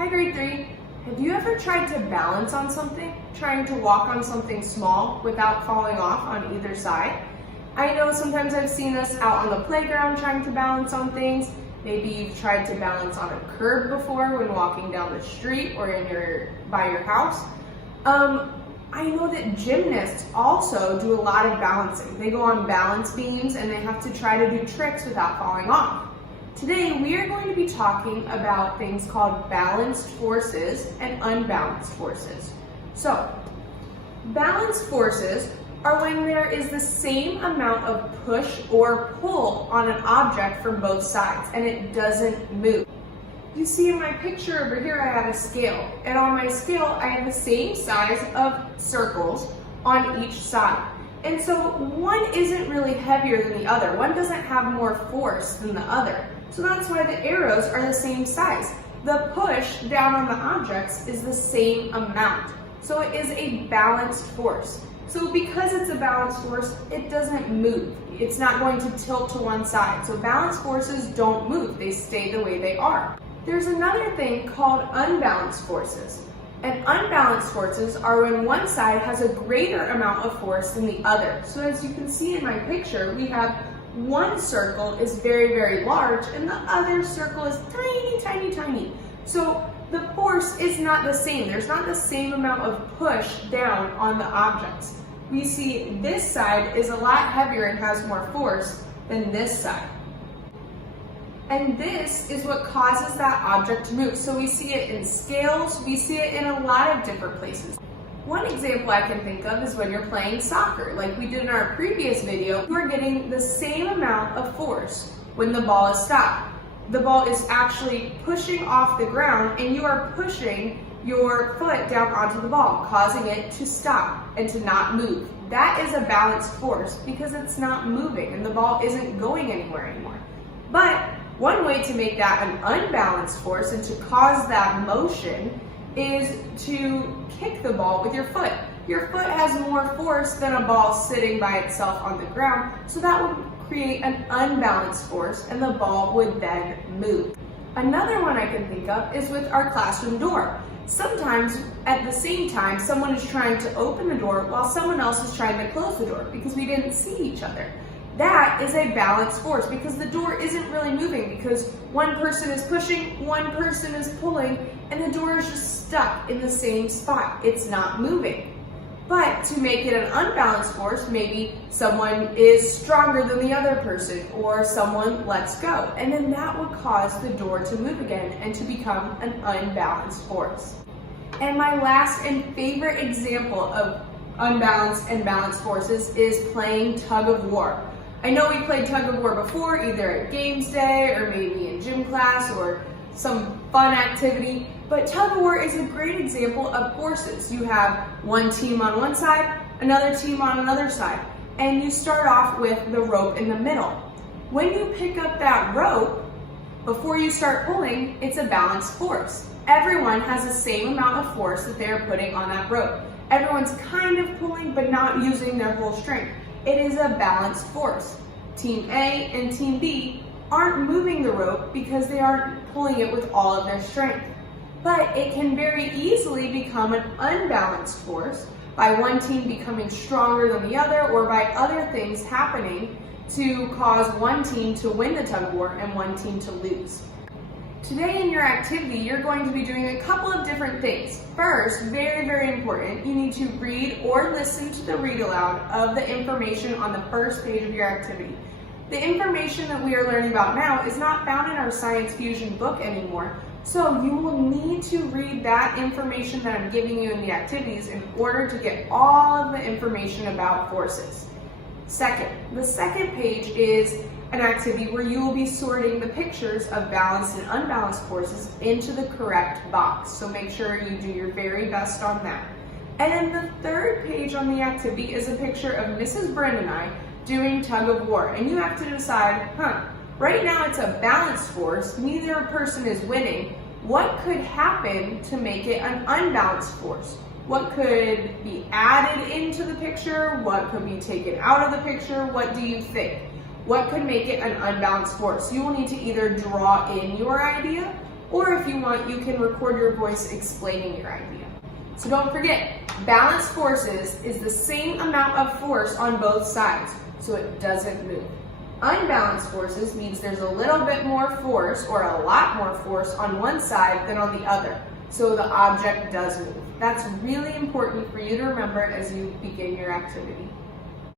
Hi grade 3. Have you ever tried to balance on something? Trying to walk on something small without falling off on either side? I know sometimes I've seen us out on the playground trying to balance on things. Maybe you've tried to balance on a curb before when walking down the street or by your house. I know that gymnasts also do a lot of balancing. They go on balance beams and they have to try to do tricks without falling off. Today we are going to be talking about things called balanced forces and unbalanced forces. So, balanced forces are when there is the same amount of push or pull on an object from both sides and it doesn't move. You see in my picture over here I have a scale, and on my scale I have the same size of circles on each side. And so one isn't really heavier than the other. One doesn't have more force than the other. So that's why the arrows are the same size. The push down on the objects is the same amount. So it is a balanced force. So because it's a balanced force, it doesn't move. It's not going to tilt to one side. So balanced forces don't move. They stay the way they are. There's another thing called unbalanced forces. And unbalanced forces are when one side has a greater amount of force than the other. So as you can see in my picture, we have one circle is very, very large and the other circle is tiny, tiny, tiny. So the force is not the same. There's not the same amount of push down on the objects. We see this side is a lot heavier and has more force than this side. And this is what causes that object to move. So we see it in scales, we see it in a lot of different places. One example I can think of is when you're playing soccer. Like we did in our previous video, you are getting the same amount of force when the ball is stopped. The ball is actually pushing off the ground and you are pushing your foot down onto the ball, causing it to stop and to not move. That is a balanced force because it's not moving and the ball isn't going anywhere anymore. But one way to make that an unbalanced force and to cause that motion is to kick the ball with your foot. Your foot has more force than a ball sitting by itself on the ground, so that would create an unbalanced force and the ball would then move. Another one I can think of is with our classroom door. Sometimes at the same time, someone is trying to open the door while someone else is trying to close the door because we didn't see each other. That is a balanced force because the door isn't really moving because one person is pushing, one person is pulling, and the door is just stuck in the same spot. It's not moving. But to make it an unbalanced force, maybe someone is stronger than the other person or someone lets go. And then that would cause the door to move again and to become an unbalanced force. And my last and favorite example of unbalanced and balanced forces is playing tug of war. I know we played tug of war before, either at games day or maybe in gym class or some fun activity, but tug of war is a great example of forces. You have one team on one side, another team on another side, and you start off with the rope in the middle. When you pick up that rope, before you start pulling, it's a balanced force. Everyone has the same amount of force that they're putting on that rope. Everyone's kind of pulling, but not using their full strength. It is a balanced force. Team A and Team B aren't moving the rope because they aren't pulling it with all of their strength. But it can very easily become an unbalanced force by one team becoming stronger than the other or by other things happening to cause one team to win the tug of war and one team to lose. Today in your activity, you're going to be doing a couple of different things. First, very, very important, you need to read or listen to the read aloud of the information on the first page of your activity. The information that we are learning about now is not found in our Science Fusion book anymore, so you will need to read that information that I'm giving you in the activities in order to get all of the information about forces. Second, the second page is an activity where you will be sorting the pictures of balanced and unbalanced forces into the correct box. So make sure you do your very best on that. And then the third page on the activity is a picture of Mrs. Bryn and I doing tug of war. And you have to decide, right now it's a balanced force, neither person is winning. What could happen to make it an unbalanced force? What could be added into the picture? What could be taken out of the picture? What do you think? What could make it an unbalanced force? You will need to either draw in your idea or if you want, you can record your voice explaining your idea. So don't forget, balanced forces is the same amount of force on both sides, so it doesn't move. Unbalanced forces means there's a little bit more force or a lot more force on one side than on the other, so the object does move. That's really important for you to remember as you begin your activity.